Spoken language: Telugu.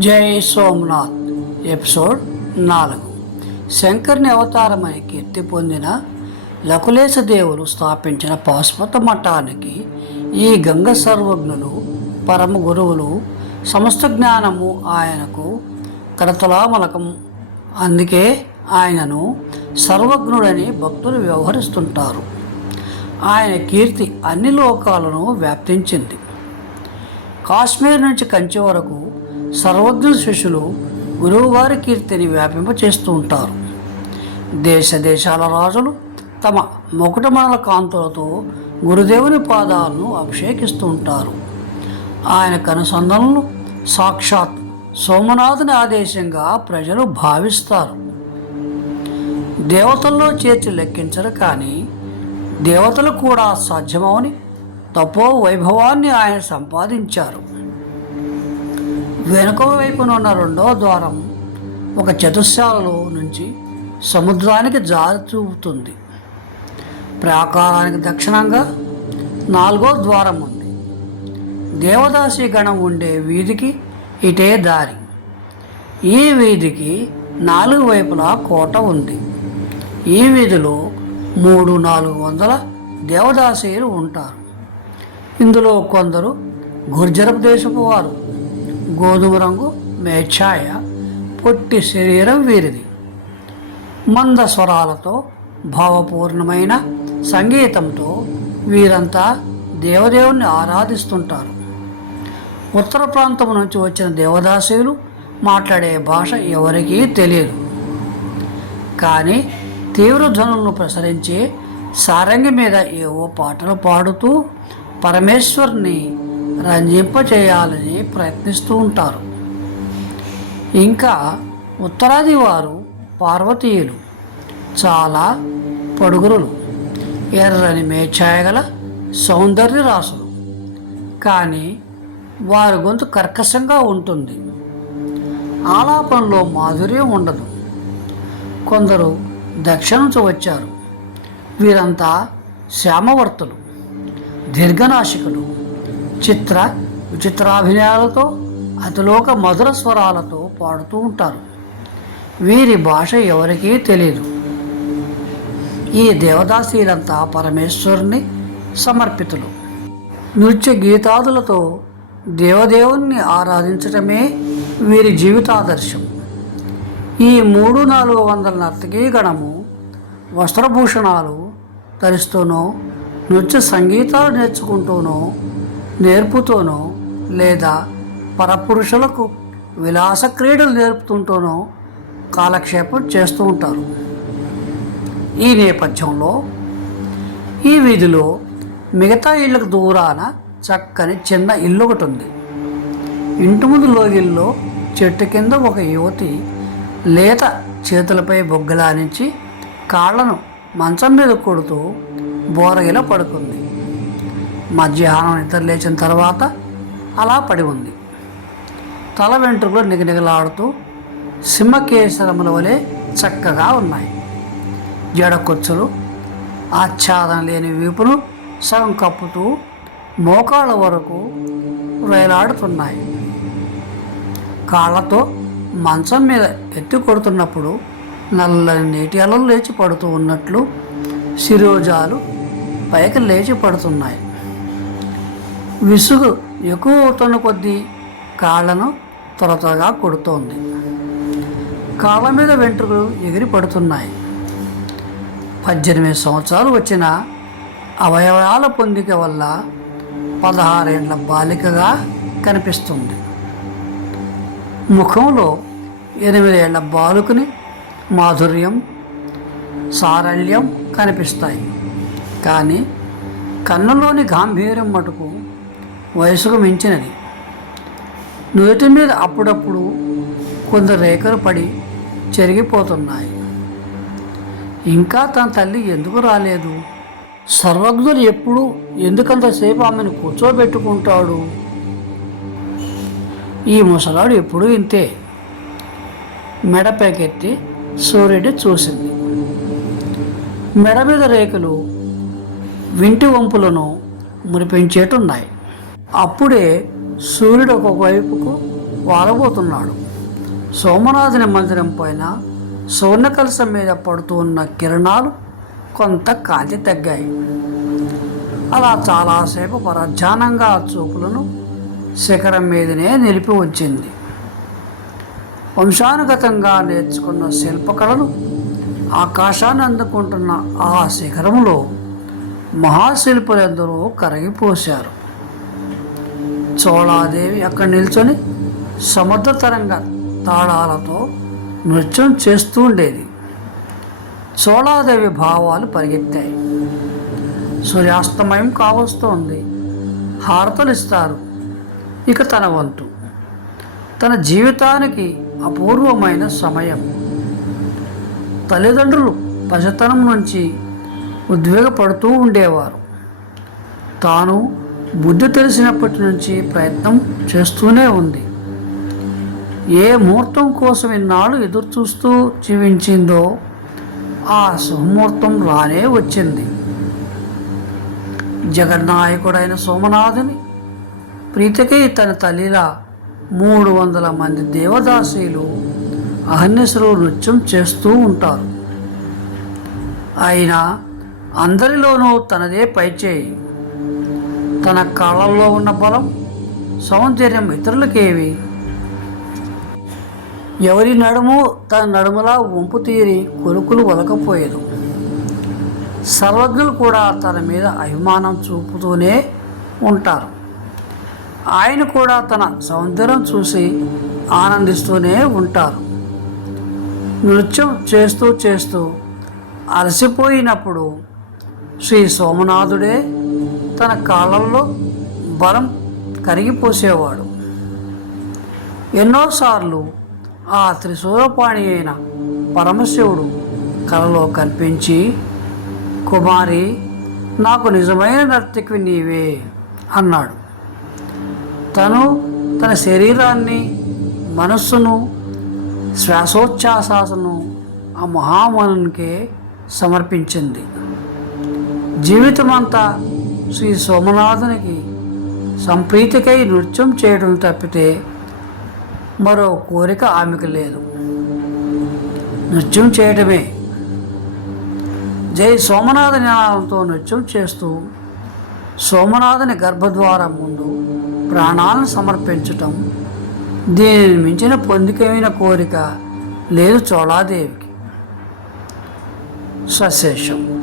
జై సోమనాథ్ ఎపిసోడ్ నాలుగు. శంకర్ని అవతారమని కీర్తి పొందిన లకులేశ దేవులు స్థాపించిన పాశ్వత మఠానికి ఈ గంగ సర్వజ్ఞులు పరమ గురువులు సమస్త జ్ఞానము ఆయనకు కరతలామలకం. అందుకే ఆయనను సర్వజ్ఞుడని భక్తులు వ్యవహరిస్తుంటారు. ఆయన కీర్తి అన్ని లోకాలను వ్యాప్తించింది. కాశ్మీర్ నుంచి కంచి వరకు సర్వజ్ఞ శిష్యులు గురువుగారి కీర్తిని వ్యాపింపచేస్తూ ఉంటారు. దేశ దేశాల రాజులు తమ మొకుటమణల కాంతులతో గురుదేవుని పాదాలను అభిషేకిస్తూ ఉంటారు. ఆయన కనుసంధనలు సాక్షాత్ సోమనాథుని ఆదేశంగా ప్రజలు భావిస్తారు. దేవతల్లో చేర్చి లెక్కించరు కానీ దేవతలు కూడా సాధ్యమవని తపో వైభవాన్ని ఆయన సంపాదించారు. వెనుక వైపున ఉన్న రెండవ ద్వారం ఒక చతుశాలలో నుంచి సముద్రానికి జారి చూపుతుంది ప్రాకారానికి దక్షిణంగా నాలుగో ద్వారం ఉంది. దేవదాసి గణం ఉండే వీధికి ఇటే దారి. ఈ వీధికి నాలుగు వైపులా కోట ఉంది. ఈ వీధిలో మూడు నాలుగు వందల దేవదాసీలు ఉంటారు. ఇందులో కొందరు గుర్జరపు దేశపు వారు. గోధుమ రంగు మేఛాయ పొట్టి శరీరం వీరిది. మంద స్వరాలతో భావపూర్ణమైన సంగీతంతో వీరంతా దేవదేవుణ్ణి ఆరాధిస్తుంటారు. ఉత్తర ప్రాంతం నుంచి వచ్చిన దేవదాసులు మాట్లాడే భాష ఎవరికీ తెలియదు. కానీ తీవ్ర ధ్వనులను ప్రసరించే సారంగి మీద ఏవో పాటలు పాడుతూ పరమేశ్వర్ని రంజింపజేయాలని ప్రయత్నిస్తూ ఉంటారు. ఇంకా ఉత్తరాది వారు పార్వతీయులు చాలా పొడుగురులు ఎర్రని మేఛాయగల సౌందర్య రాసులు. కానీ వారి గొంతు కర్కశంగా ఉంటుంది. ఆలాపనలో మాధుర్యం ఉండదు. కొందరు దక్షిణ నుంచి వచ్చారు. వీరంతా శ్యామవర్తులు దీర్ఘనాశికులు. చిత్ర విచిత్రాభినయాలతో అతిలోక మధుర స్వరాలతో పాడుతూ ఉంటారు. వీరి భాష ఎవరికీ తెలియదు ఈ దేవదాసీలంతా పరమేశ్వరుని సమర్పితులు. నృత్య గీతాదులతో దేవదేవుణ్ణి ఆరాధించటమే వీరి జీవితాదర్శం. ఈ మూడు నాలుగు వందల నర్తకీ గణము వస్త్రభూషణాలు ధరిస్తూనో నృత్య సంగీతాలు నేర్చుకుంటూనో నేర్పుతూనో లేదా పరపురుషులకు విలాస క్రీడలు నేర్పుతుంటూనో కాలక్షేపం చేస్తూ ఉంటారు. ఈ నేపథ్యంలో ఈ వీధిలో మిగతా ఇళ్ళకు దూరాన చక్కని చిన్న ఇల్లు ఒకటి ఉంది ఇంటి ముందు లోగిల్లో చెట్టు కింద ఒక యువతి లేత చేతులపై బొగ్గలానించి కాళ్ళను మంచం మీద కొడుతూ బోరగిల పడుకుంది. మధ్యాహ్నం నిద్ర లేచిన తర్వాత అలా పడి ఉంది. తల వెంట్రుకలు నిగనిగలాడుతూ సింహకేశరముల వలె చక్కగా ఉన్నాయి. జడకొచ్చులు ఆచ్ఛాదన లేని వీపును సగం కప్పుతూ మోకాళ్ళ వరకు వేలాడుతున్నాయి. కాళ్ళతో మంచం మీద ఎత్తి కొడుతున్నప్పుడు నల్లని నీటి అలలు లేచి పడుతూ ఉన్నట్లు శిరోజాలు పైకి లేచి పడుతున్నాయి. విసుగు ఎక్కువ అవుతున్న కొద్దీ కాళ్ళను త్వర త్వరగా కొడుతోంది. కాళ్ళ మీద వెంట్రుకలు ఎగిరి పడుతున్నాయి పద్దెనిమిది సంవత్సరాలు వచ్చిన అవయవాల పొందిక వల్ల పదహారేండ్ల బాలికగా కనిపిస్తుంది. ముఖంలో ఎనిమిదేళ్ళ బాలుకుని మాధుర్యం సారళ్యం కనిపిస్తాయి. కానీ కన్నులోని గాంభీర్యం మటుకు వయసుకు మించినది. నుదుటి మీద అప్పుడప్పుడు కొంత రేఖలు పడి చెరిగిపోతున్నాయి. ఇంకా తన తల్లి ఎందుకు రాలేదు? సర్వజ్ఞులు ఎప్పుడు ఎందుకంతసేపు ఆమెను కూర్చోబెట్టుకుంటాడు? ఈ ముసలాడు ఎప్పుడూ ఇంతే. మెడ పైకెత్తి సూర్యుడి చూసింది. మెడ మీద రేకులు వింటి వంపులను మురిపించేటున్నాయి. అప్పుడే సూర్యుడు ఒక వైపుకు వాలబోతున్నాడు సోమనాథుని మందిరం పైన సువర్ణ మీద పడుతూ ఉన్న కిరణాలు కొంత కాంతి తగ్గాయి. అలా చాలాసేపు పరధ్యానంగా ఆ చూపులను శిఖరం మీదనే నిలిపి ఉంచింది. వంశానుగతంగా నేర్చుకున్న శిల్పకళను ఆకాశాన్ని అందుకుంటున్న ఆ శిఖరంలో మహాశిల్పులందరూ కరగిపోశారు. చోళాదేవి అక్కడ నిల్చొని సముద్రతరంగ తాళాలతో నృత్యం చేస్తూ ఉండేది. చోళాదేవి భావాలు పరిగెత్తాయి. సూర్యాస్తమయం కావస్తోంది. హారతలు ఇస్తారు ఇక తన వంతు. తన జీవితానికి అపూర్వమైన సమయం. తల్లిదండ్రులు పసితనం నుంచి ఉద్వేగపడుతూ ఉండేవారు. తాను బుద్ధి తెలిసినప్పటి నుంచి ప్రయత్నం చేస్తూనే ఉంది. ఏ ముహూర్తం కోసం ఇన్నాళ్ళు ఎదురు చూస్తూ జీవించిందో ఆ సుముహూర్తం రానే వచ్చింది. జగన్నాయకుడైన సోమనాథుని ప్రీతికి తన తల్లిలా మూడు వందల మంది దేవదాసీలు అహర్నిశలు నృత్యం చేస్తూ ఉంటారు. అయినా అందరిలోనూ తనదే పైచేయి. తన కాళ్ళల్లో ఉన్న బలం సౌందర్యం ఇతరులకేవి ఎవరి నడుము తన నడుములా వంపు తీరి కొలుకులు వదకపోయేదు సర్వజ్ఞులు కూడా తన మీద అభిమానం చూపుతూనే ఉంటారు. ఆయన కూడా తన సౌందర్యం చూసి ఆనందిస్తూనే ఉంటారు. నృత్యం చేస్తూ చేస్తూ అలసిపోయినప్పుడు శ్రీ సోమనాథుడే తన కాళ్ళల్లో బలం కరిగిపోసేవాడు. ఎన్నోసార్లు ఆ త్రిశూలపాణి అయిన పరమశివుడు కలలో కనిపించి కుమారి నాకు నిజమైన నర్తకి నీవే అన్నాడు. తను తన శరీరాన్ని మనస్సును శ్వాసోచ్ఛ్వాసాలను ఆ మహామనునికే సమర్పించింది. జీవితమంతా శ్రీ సోమనాథునికి సంప్రీతికై నృత్యం చేయడం తప్పితే మరో కోరిక ఆమెకు లేదు. నృత్యం చేయడమే. జై సోమనాథ నినాదంతో నృత్యం చేస్తూ సోమనాథుని గర్భద్వారం ముందు ప్రాణాలను సమర్పించటం దీనిని మించిన పొందికమైన కోరిక లేదు చోళాదేవికి. సశేషం.